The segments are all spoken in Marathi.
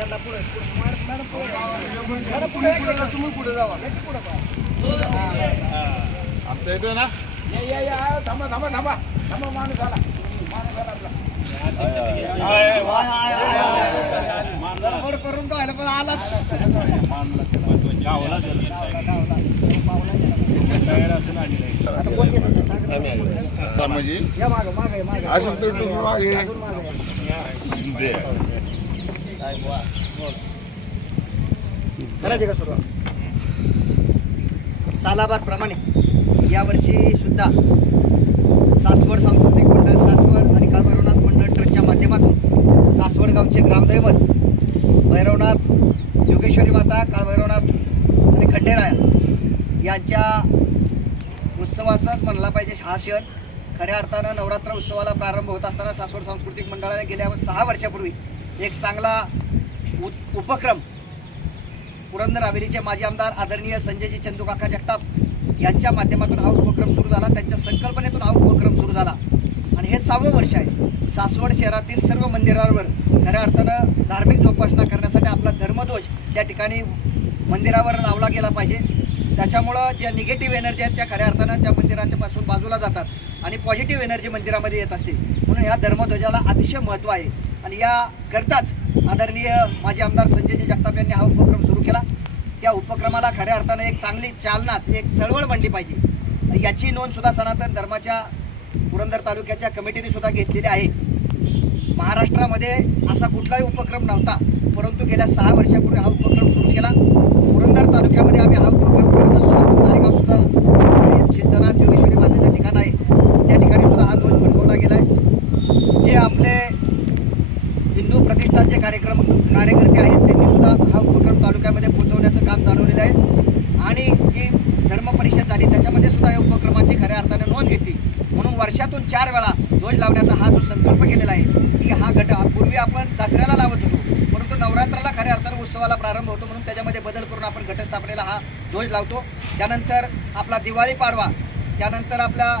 तुम्ही पुढे. जा तुम्ही पुढे जावा. आमच्या इथे ना? थांबा थांबा थांबा. थांबा माणूस आला. माणूस आला आपला. गडबड करून तो आला पण आलाच. म्हणजे या मागं मागं मागं. करायचे का सुरुवात? सालाबादप्रमाणे यावर्षी सुद्धा सासवड सांस्कृतिक मंडळ सासवड आणि काळभैरवनाथ मंडळ ट्रस्टच्या माध्यमातून सासवड गावचे ग्रामदैवत भैरवनाथ योगेश्वरी माता काळभैरवनाथ आणि खंडेराया यांच्या उत्सवाचाच म्हणला पाहिजे हा क्षण खऱ्या अर्थानं नवरात्र उत्सवाला प्रारंभ होत असताना सासवड सांस्कृतिक मंडळाने गेल्या सहा वर्षापूर्वी एक चांगला उत उपक्रम पुरंदर हवेलीचे माजी आमदार आदरणीय संजयजी चंदूकाका जगताप यांच्या माध्यमातून हा उपक्रम सुरू झाला. त्यांच्या संकल्पनेतून हा उपक्रम सुरू झाला. आणि हे सहावं वर्ष आहे. सासवड शहरातील सर्व मंदिरांवर खऱ्या अर्थानं धार्मिक जोपासना करण्यासाठी आपला धर्मध्वज त्या ठिकाणी मंदिरावर लावला गेला पाहिजे. त्याच्यामुळं ज्या निगेटिव्ह एनर्जी आहेत त्या खऱ्या अर्थानं त्या मंदिराच्या पासून बाजूला जातात आणि पॉझिटिव्ह एनर्जी मंदिरामध्ये येत असते. म्हणून ह्या धर्मध्वजाला अतिशय महत्त्व आहे. आणि या करताच आदरणीय माजी आमदार संजयजी जगताप यांनी हा उपक्रम सुरू केला. त्या उपक्रमाला खऱ्या अर्थानं एक चांगली चालनाच एक चळवळ बनली पाहिजे. याची नोंदसुद्धा सनातन धर्माच्या पुरंदर तालुक्याच्या कमिटीने सुद्धा घेतलेली आहे. महाराष्ट्रामध्ये असा कुठलाही उपक्रम नव्हता परंतु गेल्या सहा वर्षापूर्वी हा उपक्रम सुरू केला. पुरंदर तालुक्यामध्ये आम्ही हा उपक्रम करत असतो नायगाव सुद्धा आणि सिद्धनाथ योगेश्वरी मातेचं ठिकाण आहे त्या ठिकाणी सुद्धा हा ध्वज फडकवला गेला आहे जे आपले हिंदू प्रतिष्ठानचे कार्यक्रम कार्यकर्ते आहेत त्यांनी सुद्धा हा उपक्रम तालुक्यामध्ये पोहोचवण्याचं काम चालवलेलं आहे आणि जी धर्म परिषद झाली त्याच्यामध्ये सुद्धा या उपक्रमाची खऱ्या अर्थाने नोंद घेतली म्हणून वर्षातून चार वेळा ध्वज लावण्याचा हा जो संकल्प केलेला आहे की हा गट पूर्वी आपण दसऱ्याला लावत होतो. परंतु नवरात्राला खऱ्या अर्थानं उत्सवाला प्रारंभ होतो म्हणून त्याच्यामध्ये बदल करून आपण घटस्थापनेला हा ध्वज लावतो. त्यानंतर आपला दिवाळी पाडवा त्यानंतर आपला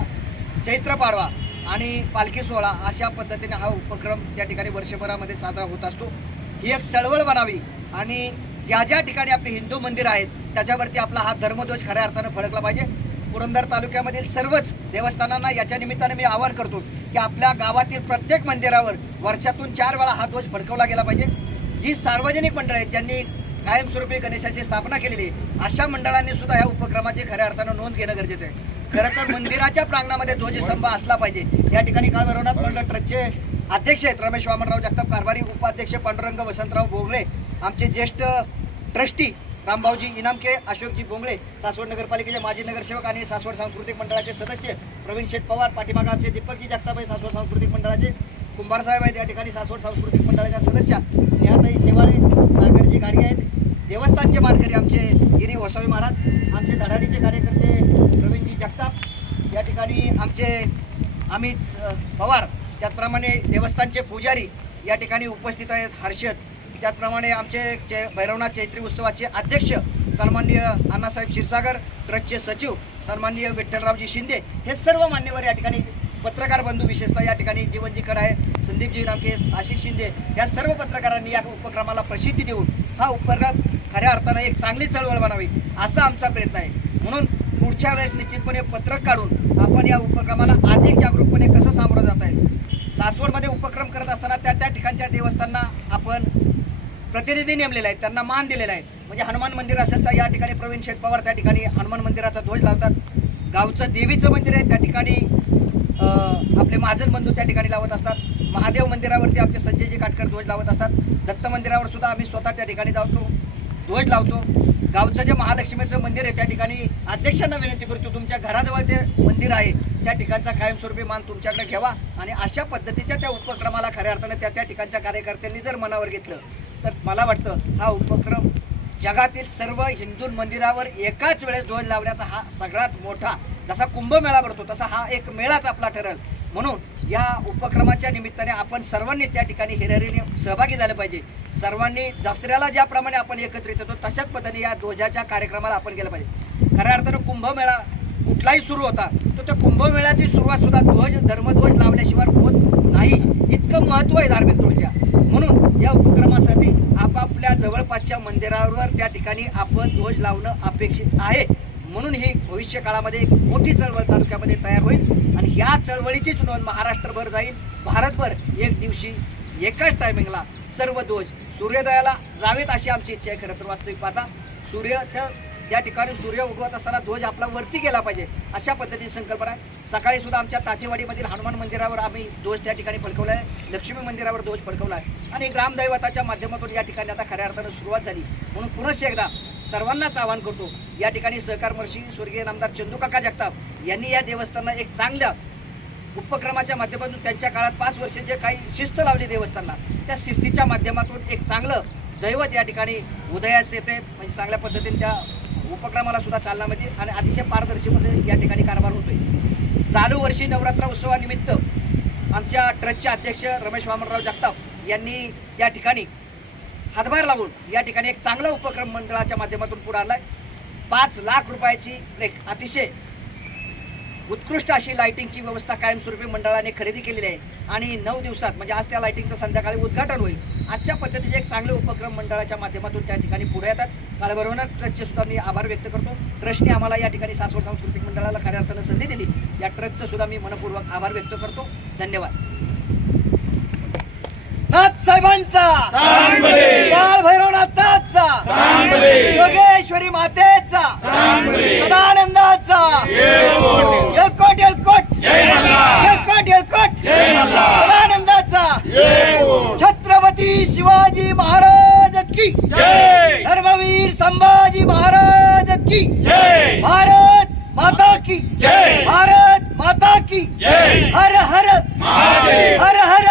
चैत्र पाडवा आणि पालखी सोहळा अशा पद्धतीने हा उपक्रम त्या ठिकाणी वर्षभरामध्ये साजरा होत असतो. ही एक चळवळ बनावी आणि ज्या ज्या ठिकाणी आपले हिंदू मंदिर आहेत त्याच्यावरती आपला हा धर्मध्वज खऱ्या अर्थानं फडकला पाहिजे. पुरंदर तालुक्यामधील सर्वच देवस्थानांना याच्या निमित्ताने मी आवाहन करतो की आपल्या गावातील प्रत्येक मंदिरावर वर्षातून चार वेळा हा ध्वज फडकवला गेला पाहिजे. जी सार्वजनिक मंडळ आहेत ज्यांनी कायमस्वरूपी गणेशाची स्थापना केलेली अशा मंडळांनी सुद्धा या उपक्रमाची खऱ्या अर्थानं नोंद घेणं गरजेचं आहे. खरं तर मंदिराच्या प्रांगणामध्ये ध्वजस्तंभ असला पाहिजे. या ठिकाणी काळ भैरवनाथ मंडळ ट्रस्टचे अध्यक्ष आहेत रमेश वामनराव जगताप कारभारी उपाध्यक्ष पांडुरंग वसंतराव भोगले आमचे ज्येष्ठ ट्रस्टी रामभाऊजी इनामके अशोकजी बोंगळे सासवड नगरपालिकेचे माजी नगरसेवक आणि सासवड सांस्कृतिक मंडळाचे सदस्य प्रवीण शेठ पवार पाठीमागे आमचे दीपकजी जगताबाई सासवड सांस्कृतिक मंडळाचे कुंभार साहेब आहेत या ठिकाणी सासवड सांस्कृतिक मंडळाच्या सदस्या. स्नेहाताई शेवाळे सागरजी गाडगे आहेत. देवस्थानचे मानकरी आमचे गिरी वसावी महाराज आमचे धडाडीचे कार्यकर्ते प्रवीणजी जगताप. या ठिकाणी आमचे अमित पवार त्याचप्रमाणे देवस्थानचे पुजारी या ठिकाणी उपस्थित आहेत हर्षद. त्याचप्रमाणे आमचे चे भैरवनाथ चैत्री उत्सवाचे अध्यक्ष सन्माननीय अण्णासाहेब क्षीरसागर ट्रस्टचे सचिव सन्माननीय विठ्ठलरावजी शिंदे हे सर्व मान्यवर या ठिकाणी पत्रकार बंधू विशेषतः या ठिकाणी जीवनजी कड आहेत संदीपजी नामके आशिष शिंदे या सर्व पत्रकारांनी या उपक्रमाला प्रसिद्धी देऊन हा उपक्रम खऱ्या अर्थानं एक चांगली चळवळ बनावी असा आमचा प्रयत्न आहे. म्हणून पुढच्या वेळेस निश्चितपणे पत्रक काढून आपण या उपक्रमाला अधिक जागरूकपणे कसं सामोरं जात आहे सासवडमध्ये उपक्रम करत असताना त्या त्या ठिकाणच्या देवस्थांना आपण प्रतिनिधी नेमलेले आहेत त्यांना मान दिलेला आहे. म्हणजे हनुमान मंदिर असेल तर या ठिकाणी प्रवीण शेठ पवार त्या ठिकाणी हनुमान मंदिराचा ध्वज लावतात. गावचं देवीचं मंदिर आहे त्या ठिकाणी आपले महाजन बंधू त्या ठिकाणी लावत असतात. महादेव मंदिरावरती आमचे संजयजी काटकर ध्वज लावत असतात. दत्त मंदिरावर सुद्धा आम्ही स्वतः त्या ठिकाणी जातो ध्वज लावतो. गावचं जे महालक्ष्मीचं मंदिर आहे त्या ठिकाणी अध्यक्षांना विनंती करतो तुमच्या घराजवळ ते मंदिर आहे त्या ठिकाणचा कायमस्वरूपी मान तुमच्याकडे घ्यावा. आणि अशा पद्धतीच्या त्या उपक्रमाला खऱ्या अर्थानं त्या त्या ठिकाणच्या कार्यकर्त्यांनी जर मनावर घेतलं तर मला वाटतं हा उपक्रम जगातील सर्व हिंदू मंदिरावर एकाच वेळेस ध्वज लावण्याचा हा सगळ्यात मोठा जसा कुंभमेळा भरतो तसा हा एक मेळाच आपला ठरेल. म्हणून या उपक्रमाच्या निमित्ताने आपण सर्वांनी त्या ठिकाणी हिरहरीने सहभागी झालं पाहिजे. सर्वांनी दसऱ्याला ज्याप्रमाणे आपण एकत्रित येतो तशाच पद्धतीने या ध्वजाच्या कार्यक्रमाला आपण गेलं पाहिजे. खऱ्या अर्थानं कुंभमेळा कुठलाही सुरू होता तर त्या कुंभमेळ्याची सुरुवात सुद्धा ध्वज धर्मध्वज लावल्याशिवाय होत नाही. इतकं महत्त्व आहे धार्मिक मंदिरावर त्या ठिकाणी आपण ध्वज लावणं अपेक्षित आहे. म्हणून ही भविष्य काळामध्ये एक मोठी चळवळ तालुक्यामध्ये तयार होईल आणि ह्या चळवळीचीच नोंद महाराष्ट्रभर जाईल. भारतभर एक दिवशी एकाच टायमिंगला सर्व ध्वज सूर्योदयाला जावेत अशी आमची इच्छा आहे. खरं तर वास्तविक पाहता सूर्याच्या त्या ठिकाणी सूर्य उगवत असताना ध्वज आपला वरती गेला पाहिजे अशा पद्धतीची संकल्पना आहे सकाळी सुद्धा आमच्या ताचेवाडीमधील हनुमान मंदिरावर आम्ही ध्वज त्या ठिकाणी फडकवला आहे लक्ष्मी मंदिरावर ध्वज फडकवला आहे आणि ग्रामदैवताच्या माध्यमातून या ठिकाणी आता खऱ्या अर्थानं सुरुवात झाली. म्हणून पुनश्च एकदा सर्वांनाच आवाहन करतो या ठिकाणी सहकार महर्षी स्वर्गीय नामदार चंदूकाका जगताप यांनी या देवस्थानला एक चांगल्या उपक्रमाच्या माध्यमातून त्यांच्या काळात पाच वर्ष जे काही शिस्त लावली देवस्थानला त्या शिस्तीच्या माध्यमातून एक चांगलं दैवत या ठिकाणी उदयास येते. म्हणजे चांगल्या पद्धतीने त्या उपक्रमाला सुद्धा चालना मिळते आणि अतिशय पारदर्शीमध्ये या ठिकाणी कारभार होतोय. चालू वर्षी नवरात्र उत्सवानिमित्त आमच्या ट्रस्टचे अध्यक्ष रमेश वामनराव जगताप यांनी त्या ठिकाणी हातभार लावून या ठिकाणी एक चांगला उपक्रम मंडळाच्या माध्यमातून पुढे आहे पाच लाख रुपयाची एक अतिशय उत्कृष्ट अशी लाइटिंगची व्यवस्था कायमस्वरूपी मंडळाने खरेदी केलेली आहे. आणि नऊ दिवसात म्हणजे आज त्या लाइटिंगचं संध्याकाळी उद्घाटन होईल. अशा पद्धतीचे एक चांगले उपक्रम मंडळाच्या माध्यमातून त्या ठिकाणी पुढे येतात. काळभरवणार ट्रस्टचे सुद्धा मी आभार व्यक्त करतो. ट्रस्टने आम्हाला या ठिकाणी सासवड सांस्कृतिक मंडळाला खऱ्या अर्थानं संधी दिली. या ट्रस्टचं सुद्धा मी मनपूर्वक आभार व्यक्त करतो. धन्यवाद. नाथ साहेबांचा! काळ भैरवनाथाचा योगेश्वरी मातेचा! सदानंदाचा! सदानंदाचा. छत्रपती शिवाजी महाराज की. धर्मवीर संभाजी महाराज की. भारत माता की. भारत माता की. हर हर. हर हर.